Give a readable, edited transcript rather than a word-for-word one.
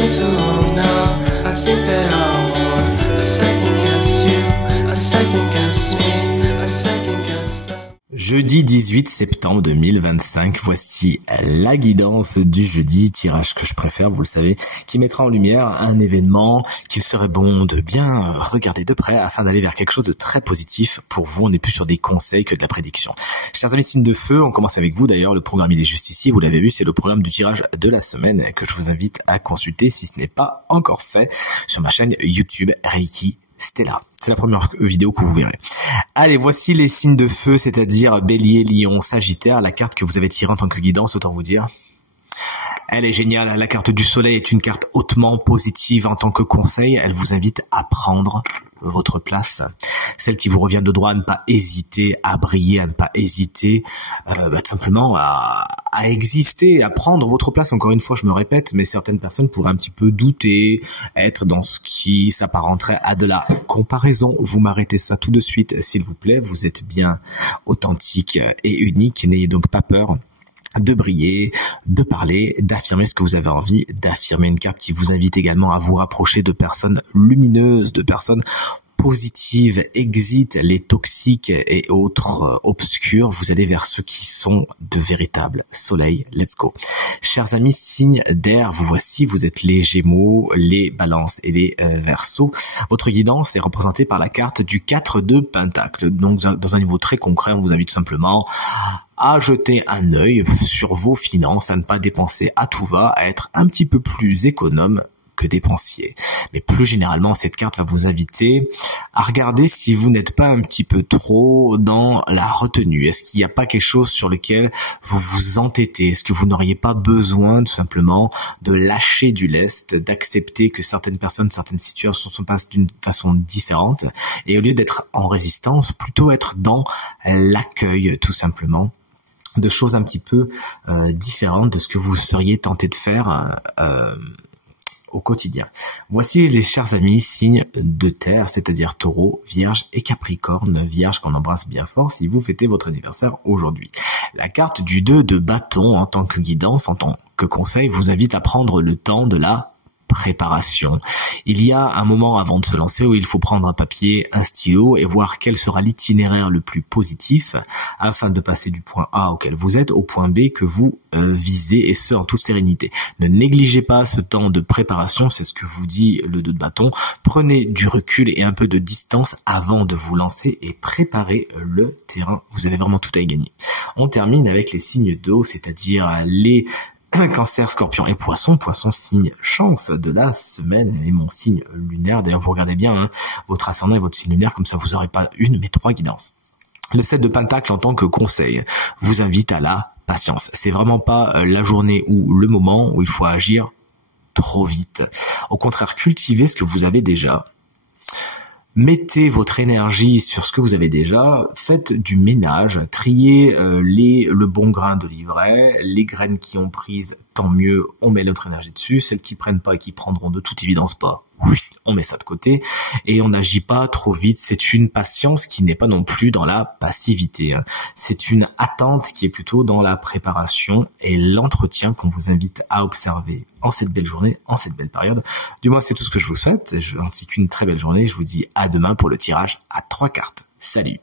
been too long now. I think that I want a second guess you, a second guess me, a second guess that. Jeudi 18 septembre 2025, voici la guidance du jeudi, tirage que je préfère, vous le savez, qui mettra en lumière un événement qu'il serait bon de bien regarder de près afin d'aller vers quelque chose de très positif pour vous. On n'est plus sur des conseils que de la prédiction. Chers amis signes de feu, on commence avec vous d'ailleurs, le programme il est juste ici, vous l'avez vu, c'est le programme du tirage de la semaine que je vous invite à consulter si ce n'est pas encore fait sur ma chaîne YouTube Reiki Stella. C'est la première vidéo que vous verrez. Allez, voici les signes de feu, c'est-à-dire Bélier, Lion, Sagittaire. La carte que vous avez tirée en tant que guidance, autant vous dire. Elle est géniale. La carte du soleil est une carte hautement positive en tant que conseil. Elle vous invite à prendre votre place. Celle qui vous revient de droit à ne pas hésiter à briller, à ne pas hésiter tout simplement à exister, à prendre votre place. Encore une fois, je me répète, mais certaines personnes pourraient un petit peu douter, être dans ce qui s'apparenterait à de la comparaison. Vous m'arrêtez ça tout de suite, s'il vous plaît. Vous êtes bien authentique et unique. N'ayez donc pas peur de briller, de parler, d'affirmer ce que vous avez envie, d'affirmer. Une carte qui vous invite également à vous rapprocher de personnes lumineuses, de personnes positives. Exit les toxiques et autres obscurs. Vous allez vers ceux qui sont de véritables soleils. Let's go. Chers amis, signes d'air, vous voici. Vous êtes les Gémeaux, les Balances et les Verseaux. Votre guidance est représentée par la carte du 4 de Pentacle. Donc, dans un niveau très concret, on vous invite simplement à jeter un œil sur vos finances, à ne pas dépenser à tout va, à être un petit peu plus économe que dépensier. Mais plus généralement, cette carte va vous inviter à regarder si vous n'êtes pas un petit peu trop dans la retenue. Est-ce qu'il n'y a pas quelque chose sur lequel vous vous entêtez? Est-ce que vous n'auriez pas besoin tout simplement de lâcher du lest, d'accepter que certaines personnes, certaines situations se passent d'une façon différente et au lieu d'être en résistance, plutôt être dans l'accueil tout simplement de choses un petit peu différentes de ce que vous seriez tenté de faire au quotidien. Voici les chers amis signes de terre, c'est-à-dire Taureau, Vierge et Capricorne. Vierge qu'on embrasse bien fort si vous fêtez votre anniversaire aujourd'hui. La carte du 2 de bâton en tant que guidance, en tant que conseil, vous invite à prendre le temps de la préparation. Il y a un moment avant de se lancer où il faut prendre un papier, un stylo et voir quel sera l'itinéraire le plus positif afin de passer du point A auquel vous êtes au point B que vous visez et ce en toute sérénité. Ne négligez pas ce temps de préparation, c'est ce que vous dit le 2 de bâton. Prenez du recul et un peu de distance avant de vous lancer et préparez le terrain. Vous avez vraiment tout à y gagner. On termine avec les signes d'eau, c'est-à-dire les Cancer, Scorpion et Poisson. Poisson, signe chance de la semaine et mon signe lunaire. D'ailleurs, vous regardez bien votre ascendant et votre signe lunaire, comme ça vous n'aurez pas une mais 3 guidances. Le 7 de Pentacle en tant que conseil vous invite à la patience. C'est vraiment pas la journée ou le moment où il faut agir trop vite. Au contraire, cultivez ce que vous avez déjà. Mettez votre énergie sur ce que vous avez déjà, faites du ménage, triez le bon grain de livret, les graines qui ont prise, tant mieux, on met notre énergie dessus, celles qui prennent pas et qui prendront de toute évidence pas, oui, on met ça de côté, et on n'agit pas trop vite, c'est une patience qui n'est pas non plus dans la passivité, c'est une attente qui est plutôt dans la préparation et l'entretien qu'on vous invite à observer en cette belle journée, en cette belle période. Du moins, c'est tout ce que je vous souhaite, je vous ainsi qu'une très belle journée, je vous dis à demain pour le tirage à 3 cartes. Salut!